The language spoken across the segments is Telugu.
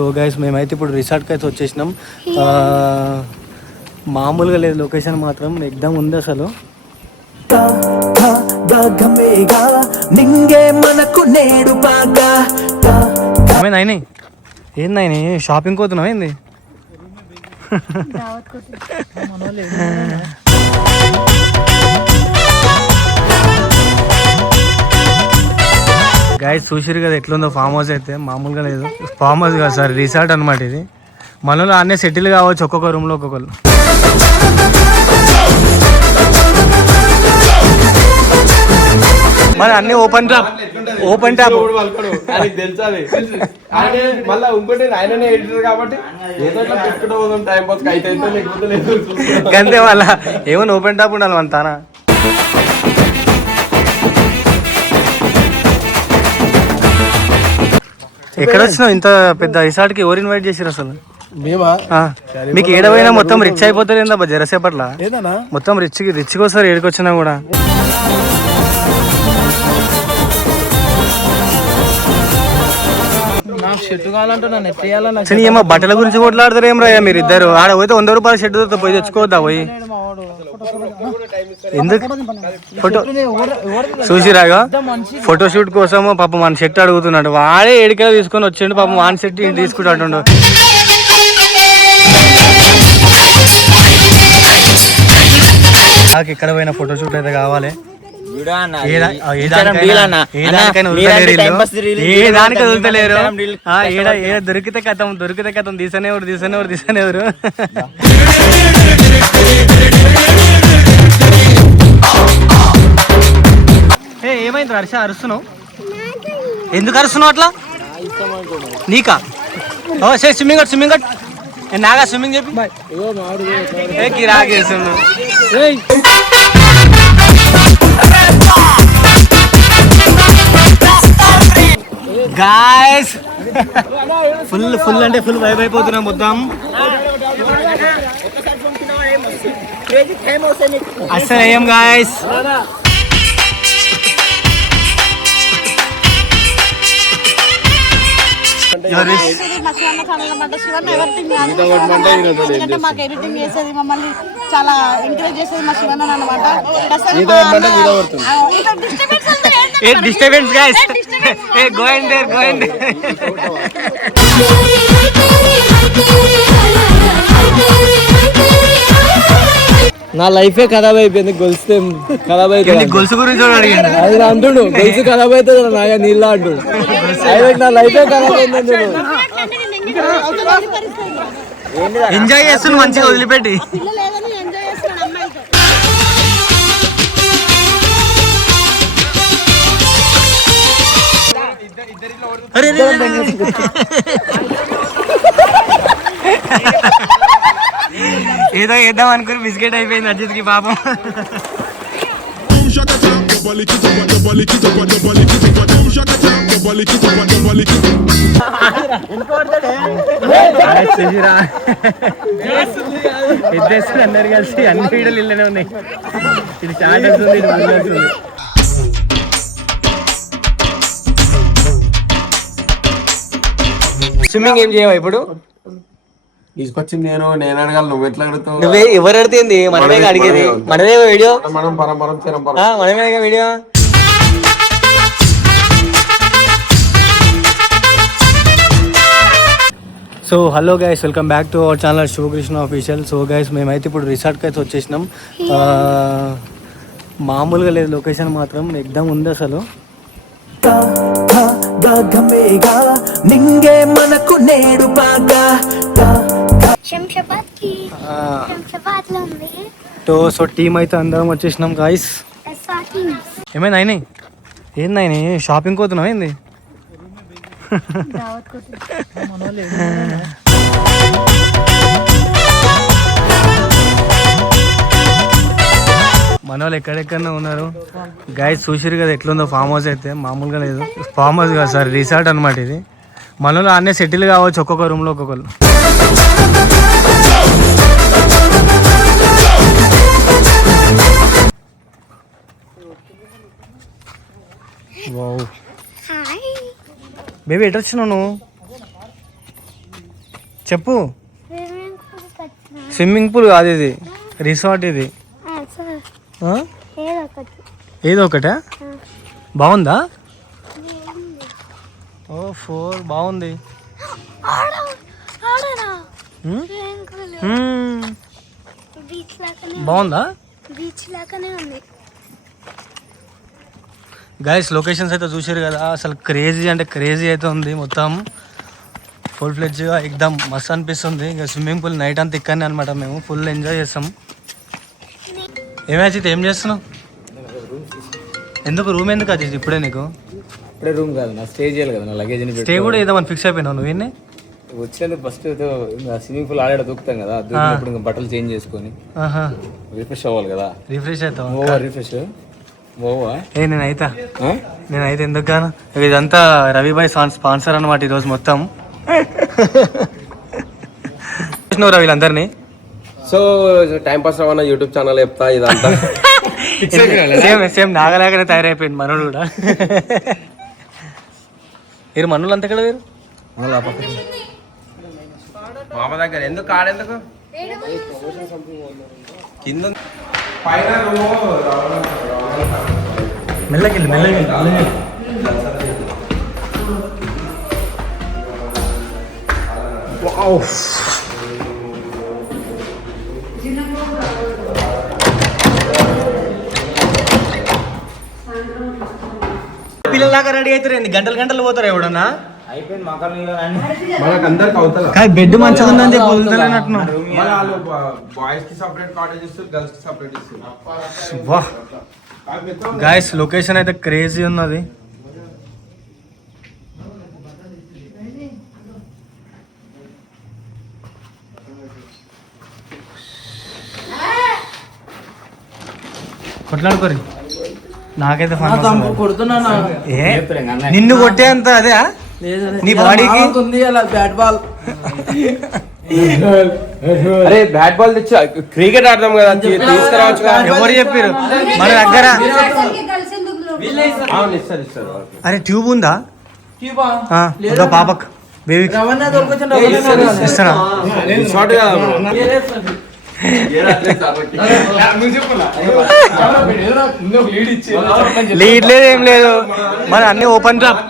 సో గైస్ మేమైతే ఇప్పుడు రిసార్ట్కి అయితే వచ్చేసినాం. మామూలుగా లేదు, లొకేషన్ మాత్రం ఎక్దమ్ ఉంది అసలు. అయినాయి ఏంది షాపింగ్ పోతున్నావు ఏంది? గైస్ చూసిరు కదా ఎట్లుందో ఫామ్ హౌస్ అయితే, మామూలుగా లేదు. ఫామ్ హౌస్ కాదు సార్, రిసార్ట్ అనమాట ఇది. మనలో అన్నీ సెటిల్ కావచ్చు ఒక్కొక్క రూమ్లో ఒక్కొక్కరు. మరి అన్ని ఓపెన్ టాప్ గంతే వాళ్ళ ఏమన్నా ఓపెన్ టాప్ ఉండాలి మన తానా. ఎక్కడ వచ్చినావు ఇంత పెద్ద రిసార్ట్కి? ఎవరు ఇన్వైట్ చేసిరు అసలు? మీకు ఏడవైనా మొత్తం రిచ్ అయిపోతుంది ఏందబ్బా జరసేపట్ల. మొత్తం రిచ్కి వస్తారు ఏడుకొచ్చినా కూడా. ఏమో బట్టల గురించి కొట్లాడతారు ఏం రాయా మీరు ఇద్దరు? ఆడ పోతే 100 రూపాయల షర్ట్ పోయి తెచ్చుకోవద్దా పోయి? ఎందుకు చూసిరాగా ఫోటోషూట్ కోసం పాపం మన షర్ట్ అడుగుతున్నాడు. వాడే ఏడికో తీసుకొని వచ్చిండు పాపం. వాన్ షర్ట్ తీసుకుంటాడు. నాకు ఇక్కడ పోయిన ఫోటోషూట్ అయితే కావాలి. దొరికితే కథం తీసనేవారు. ఏమైంది హర్ష అరుస్తున్నావు? ఎందుకు అరుస్తున్నావు అట్లా? నీకా? స్విమ్మింగ్ కట్ నాగా స్విమ్మింగ్ చెప్పి రాగేస్తున్నావు. గాయ్స్ ఫుల్ అంటే ఫుల్ వైబ్ అయిపోతున్నాం మొత్తం. అస్సలు ఏం గాయ్స్ మాకు ఎడిటింగ్ చేసేది, మమ్మల్ని చాలా ఎంకరేజ్ చేసేది మా శివన్న అనమాట. Disturbance guys, go in there. నా లైఫే ఖరాబ్ అయిపోయింది. గొలుస్తే ఖరాబ్ అయిపోయింది. గొలుసు గురించి అడిగాను. అది అంటుడు గొలుసు ఖరాబ్ అవుతుంది నాయా నీళ్ళ అంటుడు. నా లైఫే ఖరాబ్ అయింది. ఎంజాయ్ చేస్తున్నా మంచిగా వదిలిపెట్టి. ఏదో వేద్దాం అనుకుని బిస్కెట్ అయిపోయింది అజిత్కి పాపం. అందరు కలిసి అన్ని వీడియోలు ఇళ్ళనే ఉన్నాయి. ఇది స్టార్ట్ అవుతుంది, ఇది మొదలవుతుంది. స్విమ్మింగ్ ఏం చేయవా ఇప్పుడు? తీసుకొచ్చింది నేను అడగాలి, నువ్వు ఎట్లా అడుగుతావు? నువ్వే ఎవరు అడిగింది? మనమే అడిగేది, మనమే వీడియో, మనమే video. So hello guys, welcome back to our channel Shivakrishna official. So guys మేమైతే ఇప్పుడు రిసార్ట్కి అయితే వచ్చేసినాం. మామూలుగా లేదు, లొకేషన్ మాత్రం ఎక్దమ్ ఉంది అసలు. సో టీం అయితే అందరం వచ్చేసినాం గాయస్. ఏమైనా అయినాయి ఏంది షాపింగ్ పోతున్నావు ఏంది? మన వాళ్ళు ఎక్కడెక్కడనే ఉన్నారు గాయస్. చూసిరు కదా ఎట్లుందో ఫామ్ హౌస్ అయితే, మామూలుగా లేదు. ఫామ్ హౌస్ కాదు సార్, రిసార్ట్ అనమాట ఇది. మనలో అన్నీ సెటిల్ కావచ్చు ఒక్కొక్క రూమ్లో ఒక్కొక్కరు. వావ్ బేబీ ఎటు వచ్చినావు నువ్వు? చెప్పు. స్విమ్మింగ్ పూల్ కాదు ఇది, రిసార్ట్ ఇది. ఏదో ఒకటా? బాగుందా? ఓ 4 బాగుంది. బాగుందా? గైస్ లొకేషన్స్ అయితే చూసారు కదా, అసలు క్రేజీ అంటే క్రేజీ అయితే ఉంది. మొత్తం ఫుల్ ఫ్లెడ్జ్గా ఎక్దమ్ మస్తు అనిపిస్తుంది. ఇంకా స్విమ్మింగ్ పూల్ నైట్ అంతా ఇక్కడనే అనమాట. మేము ఫుల్ ఎంజాయ్ చేస్తాం. ఏమైతే ఏం చేస్తున్నావు? ఎందుకు రూమ్ ఎందుకు అది ఇప్పుడే? నీకు ఇప్పుడే రూమ్ కాదు, నా స్టే చేయాలి కదా, నా లగేజ్ స్టే కూడా ఏదామని ఫిక్స్ అయిపోయినావు నువ్వు? ఇన్ని వచ్చినందుకు ఫస్ట్ స్విమ్మింగ్ పూల్ ఆడాడ దూకుతాం కదా, దూకినప్పుడు ఇంకా బట్టలు చేంజ్ చేసుకొని రిఫ్రెష్ అవ్వాలి కదా. రిఫ్రెష్ అవుతావు? రిఫ్రెష్ నేనైతే ఎందుకు గాను. ఇదంతా రవిభాయ్ స్పాన్సర్ అనమాట ఈరోజు మొత్తం. చూసినవరా వీళ్ళందరినీ? సో టైం పాస్ రవాణా యూట్యూబ్ ఛానల్ చెప్తా ఇదంతా. సేమ్ నాగలాగానే తయారైపోయింది మనోడు కూడా. మీరు మనోళ్ళు అంతా కదా వేరు మామ దగ్గర ఎందుకు ఆడేందుకు కింద మెల్లగిల్లు పిల్లలాగా రెడీ అవుతారు. గంటలు పోతారు ఎవడన్నా. బెడ్ మంచిగా ఉందని చెప్పి వదులుతలేనట్టు. గాయస్ లొకేషన్ అయితే క్రేజీ ఉన్నది. కొట్లాడుకోరి. నాకైతే నిన్ను కొట్టే అంత అదే నీ బాడీకి బ్యాట్ బాల్. అరే బ్యాట్ బాల్ తెచ్చి క్రికెట్ ఆడదాం కదా, తీసుకురావచ్చు. ఎవరు చెప్పారు మన దగ్గర? అరే ట్యూబ్ ఉందా పాపక్ బేబీ ఇస్తారా? లీడ్ లేదు ఏం లేదు, మన అన్ని ఓపెన్ టాప్.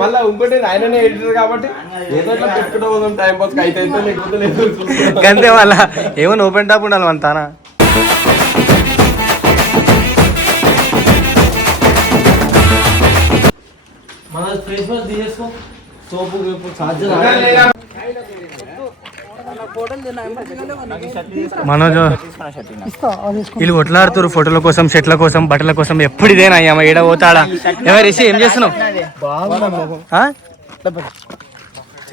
మళ్ళీ ఇంకోటి ఆయననే ఎడిటర్ కాబట్టి టైం పాస్ అయితే అంతే. వాళ్ళ ఏమన్నా ఓపెన్ టాప్ ఉండాలి మన తానా. మనోజ్ వీళ్ళు కొట్లాడుతారు ఫోటోల కోసం, షర్ట్ల కోసం, బట్టల కోసం. ఎప్పుడు ఇదేనా అయ్యా ఏడ పోతాడా? ఎవరు ఏం చేస్తున్నావు?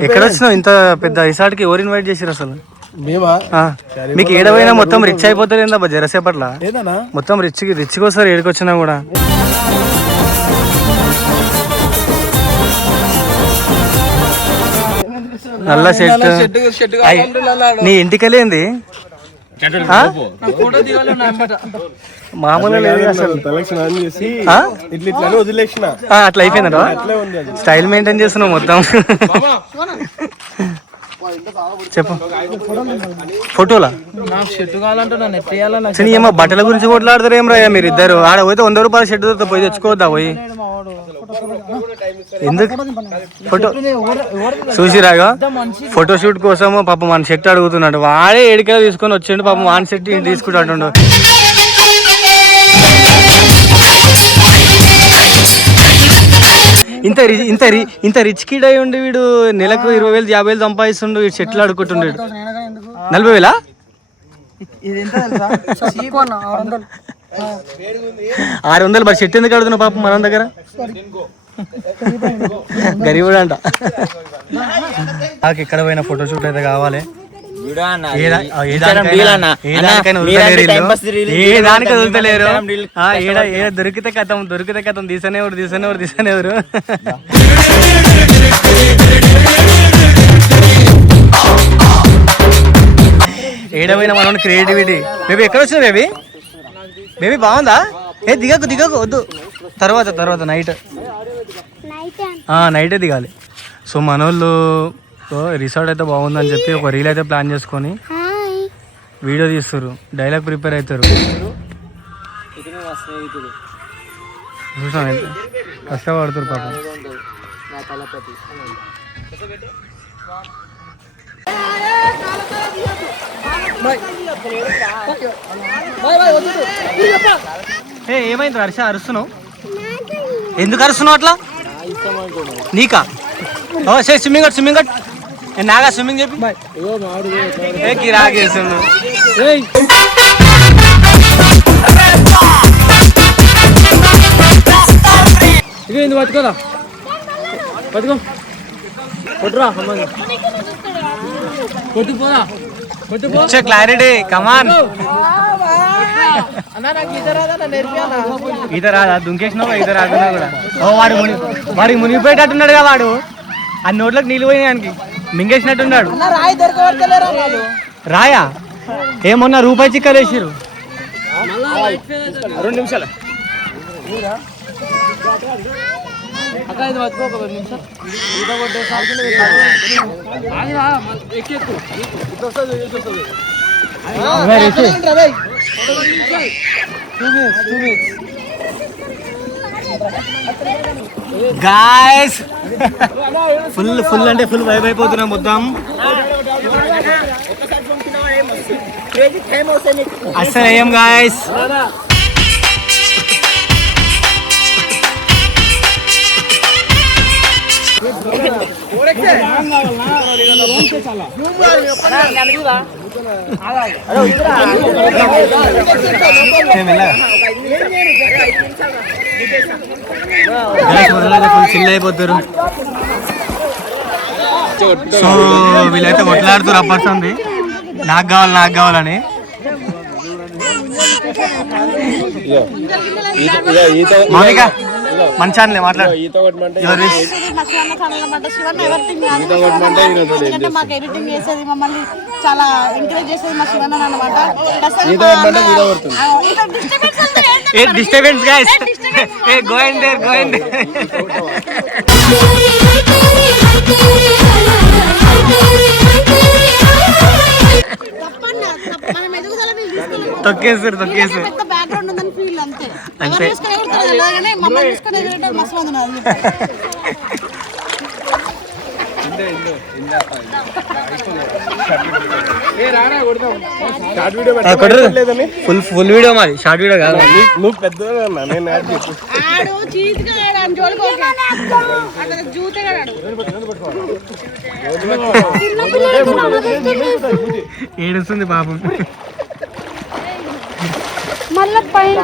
ఎక్కడ వచ్చినావు? ఇంత పెద్ద రిసార్ట్ కి ఎవరు ఇన్వైట్ చేసిరు అసలు? మీకు ఏడవైనా మొత్తం రిచ్ అయిపోతారు ఏందబ్బా జరసేపట్ల. మొత్తం రిచ్కి వస్తారు ఏడుకొచ్చినా కూడా. నల్ల షర్ట్ నీ ఇంటికెళ్ళింది మామూలుగా లేదు అసలు. అట్లా అయిపోయిందా? స్టైల్ మెయింటైన్ చేస్తున్నావు మొత్తం. చెప్పు. ఫోటోలా ఏమో బట్టల గురించి కొట్లాడతారు ఏం రా మీరు ఇద్దరు? ఆడ పోతే 100 రూపాయల షర్ట్ పోయి తెచ్చుకోవద్దా పోయి? ఎందుకు ఫోటో చూసిరాగా ఫోటో షూట్ కోసం పాపం మన షర్ట్ అడుగుతున్నాడు. వాడే ఏడికే తీసుకొని వచ్చిండు పాపం. వాన్ షర్ట్ తీసుకుంటాడు. ఇంత రిచ్ కిడ్ అయి ఉండి వీడు నెలకు 20,000 50,000 సంపాదిస్తుండు. వీడు షర్ట్లు అడుగుతుండు. 40,000? 600 మరి షర్ట్ ఎందుకు అడుగుతున్నావు పాపం మన దగ్గర? గరీబుడు అంట. నాకు ఎక్కడ పోయిన ఫోటో షూట్ అయితే కావాలి. ఏ దానికి వదులుతలేరు. దొరికితే కథం తీసనేవారు. ఏడమైనా మనం క్రియేటివిటీ. బేబీ ఎక్కడ వచ్చినా బేబీ బాగుందా? దిగకు వద్దు. తర్వాత నైటే దిగాలి. సో మనోళ్ళు రిసార్ట్ అయితే బాగుందని చెప్పి ఒక రీల్ అయితే ప్లాన్ చేసుకొని వీడియో తీస్తారు, డైలాగ్ ప్రిపేర్ అవుతారు. చూసాను అయితే కష్టపడుతారు పాపం. ఏమైంది హర్ష అరుస్తున్నావు? ఎందుకు అరుస్తున్నావు అట్లా? నీకా? ఓ సే స్విమ్మింగ్ కట్ స్విమ్మింగ్ కట్ నాగా స్విమ్మింగ్ చెప్పి కిరాకేస్తున్నావు. ఇది పట్టుకోదా పట్టుకో కొట్టురా కొట్టుపోరా కొట్టుపో క్లారిటీ కమాన్. ఈత రాదా? దుంకేసినావు ఈత రాకున్నా కూడా. ఓ వాడికి మునిగిపోయేటట్టున్నాడుగా వాడు. ఆ నోట్లోకి నీళ్ళు పోయినానికి మింగేసినట్టున్నాడు. రాయా ఏమన్నా రూపాయి చిక్కలు వేసిరు. 2 నిమిషాలు అక్క ఇది పట్టుకో 2 నిమిషాలు. ఈత కొట్టేసరికి గాయ్స్ ఫుల్ అంటే ఫుల్ వైబ్ అయిపోతున్నాం మొత్తం. అస్సలు ఏం గాయ్స్ చిల్ అయిపోతారు. సో వీళ్ళైతే కొట్లాడుతారు అప్పడుతుంది నాకు కావాలని. మౌనిక మన ఛానల్ మాట్లాడు. మాకు ఎడిటింగ్ చేసేది మమ్మల్ని చాలా ఎంకరేజ్ చేసేది మా శివన్న అనమాట. Disturbance guys go in there go in there. తొక్కేసారు బ్యాక్గ్రౌండ్ ఉందని ఫీల్ అంతే. మమ్మల్ని చూసుకునే మస్తు ఉంది. ఫుల్ వీడియో మాది, షార్ట్ వీడియో కాదు. నువ్వు పెద్ద ఏడుస్తుంది పాపం.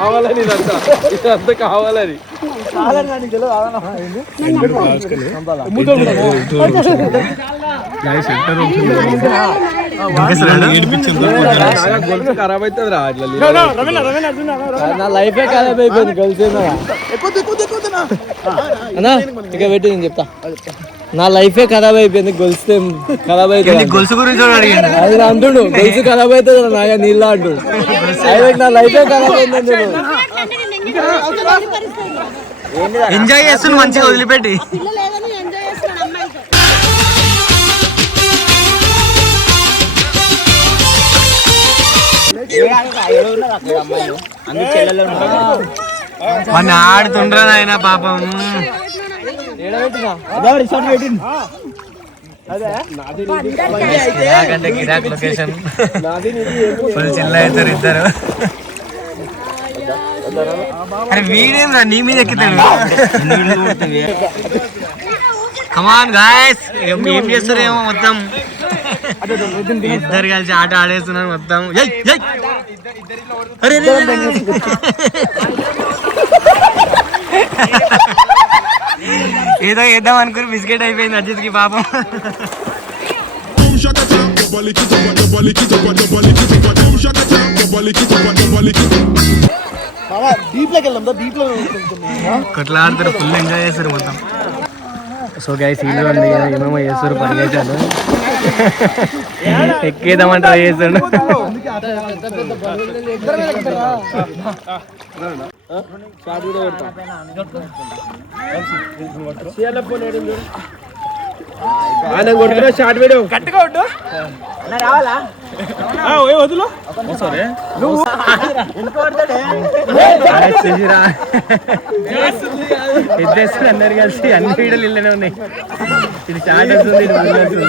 కావాలని ఇదంతా కావాలని ఖరాబ్ అవుతుంది రా. నా లైఫే ఖరాబ్ అయిపోయింది కలిసేనా అన్నా. ఇక పెట్టి నేను చెప్తా, నా లైఫే ఖరాబ్ అయిపోయింది గొలిస్తే ఖరాబ్ అయిపోయింది. గొలుసు గురించి అది అంటుండు గొలుసు ఖరాబ్ అవుతుంది నాగా నీళ్ళ అంటుండు. అయితే నా లైఫే ఖరాబ్ అయింది. ఎంజాయ్ చేస్తున్నా మంచిగా వదిలిపెట్టి. మన ఆడుతుండ్రా నాయన పాపం. గిరాక్ లొకేషన్ ఫుల్ చిల్ అవుతారు ఇద్దరు. అరే వీడేం రా నీ మీద ఎక్కుతాడు. కమాన్ గాయ్స్ ఏం చేస్తారేమో మొత్తం ఇద్దరు కలిసి ఆట ఆడేస్తున్నారు మొత్తం. అరే ఏదో వేద్దాం అనుకుని బిస్కెట్ అయిపోయింది అజిత్కి పాపం. కొట్లాడుతారు, ఫుల్ ఎంజాయ్ చేస్తారు మొత్తం. సో గైస్ ఇల్లు ఉంది కదా, ఏమేమో చేస్తారు పరిగెత్తారు. ఎక్కేద్దామని ట్రై చేస్తాడు. ఆయన కొడుతున్న షార్ట్ వీడియో కట్టుగా ఉండు రావాలా వదులు అందరు కలిసి అన్ని వీడియోలు ఇళ్ళనే ఉన్నాయి. ఇది స్టార్ట్ అవుతుంది, ఇది ముందు.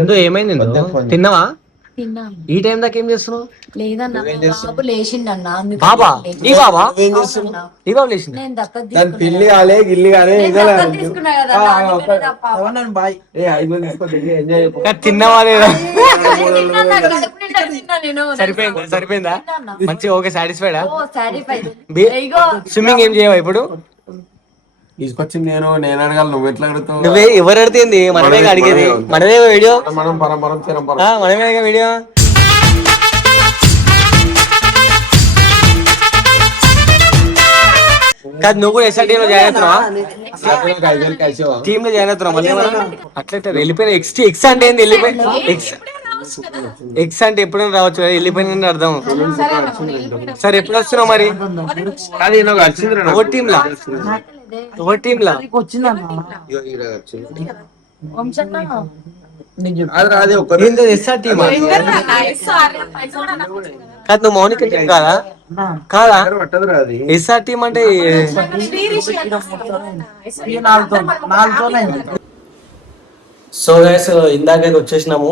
ఎందు ఏమైంది? తిన్నావా? తిన్నా. ఈ టైం దాకా ఏం చేస్తున్నావు? లేదన్నా బాబు లేచిండన్నా బాబా నీ బాబా నీ బాబు లేచింది. నేను దత్తత దాని పిల్లి కాలే గిల్లి కాలే తీసుకున్నా కదా అందుకనే తప్ప. తిన్నావా లేదా? తిన్నా, కడుపు నిండా తిన్నా నేను. సరిపోయిందా? మంచిగా ఓకే, సాటిస్ఫైడా? ఓ, satisfied. బి- ఇగో స్విమ్మింగ్ ఏం చేయవా ఇప్పుడు? తీసుకొచ్చింది నేను అడగాలి, నువ్వు ఎట్లా అడుగుతావు? నువ్వే ఎవరు అడిగింది? మనమే అడిగేది, మనమే వీడియో, మనం పరం మనమే వీడియో. కాదు, నువ్వు కూడా ఎస్ఆర్ టీమ్ లో జాయిన్ అవుతున్నావా? టీమ్ లో జాయిన్ అవుతున్నావు మళ్ళీ ఏమన్నా? అట్లయితే వెళ్ళిపోయిన ఎక్స్ అంటే ఏంది? వెళ్ళిపోయి ఎక్స్ అంటే ఎప్పుడైనా రావచ్చు కదా, వెళ్ళిపోయిన అర్థం. సరే ఎప్పుడు వస్తున్నావు మరి? ఒక టీమ్ లా ఎస్ఆర్ టీమ్ కాదు, నువ్వు మౌనిక టీం కాదా? ఎస్ఆర్ టీం అంటే సో గైస్ ఇందాకైతే వచ్చేసినాము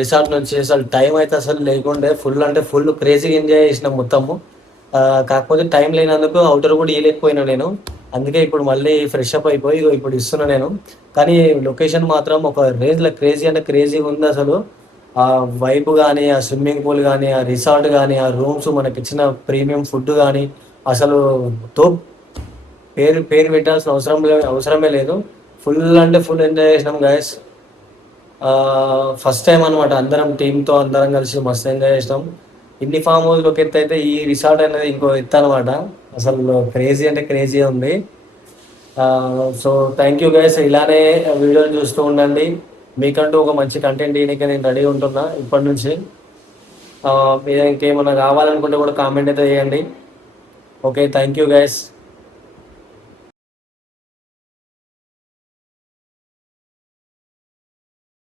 రిసార్ట్ నుంచి. అసలు టైం అయితే అసలు లేకుండే, ఫుల్ అంటే ఫుల్ క్రేజీగా ఎంజాయ్ చేసినాం మొత్తము. కాకపోతే టైం లేనందుకు అవుటర్ కూడా ఇవ్వలేకపోయినా నేను. అందుకే ఇప్పుడు మళ్ళీ ఫ్రెష్ అప్ అయిపోయి ఇప్పుడు ఇస్తున్నా నేను. కానీ లొకేషన్ మాత్రం ఒక రేంజ్లో క్రేజీ అంటే క్రేజీగా ఉంది అసలు. ఆ వైబ్ కానీ, ఆ స్విమ్మింగ్ పూల్ కానీ, ఆ రిసార్ట్ కానీ, ఆ రూమ్స్, మనకి ఇచ్చిన ప్రీమియం ఫుడ్ కానీ అసలు పేరు పెట్టాల్సిన అవసరమే లేదు. ఫుల్ అంటే ఫుల్ ఎంజాయ్ చేసినాం గైస్. ఫస్ట్ టైం అనమాట అందరం టీంతో అందరం కలిసి మస్తు ఎంజాయ్ చేసినాం. ఇన్ని ఫామ్ హౌస్ ఒక ఎత్తు అయితే ఈ రిసార్ట్ అనేది ఇంకో ఎత్తు అనమాట. అసలు క్రేజీ అంటే క్రేజీ ఉంది. సో థ్యాంక్ యూ గైస్, ఇలానే వీడియోలు చూస్తూ ఉండండి. మీకంటూ ఒక మంచి కంటెంట్ ఇయడానికి నేను రెడీ ఉంటున్నా ఇప్పటి నుంచి. మీరు ఇంకేమన్నా కావాలనుకుంటే కూడా కామెంట్ అయితే చేయండి. Okay, thank you guys.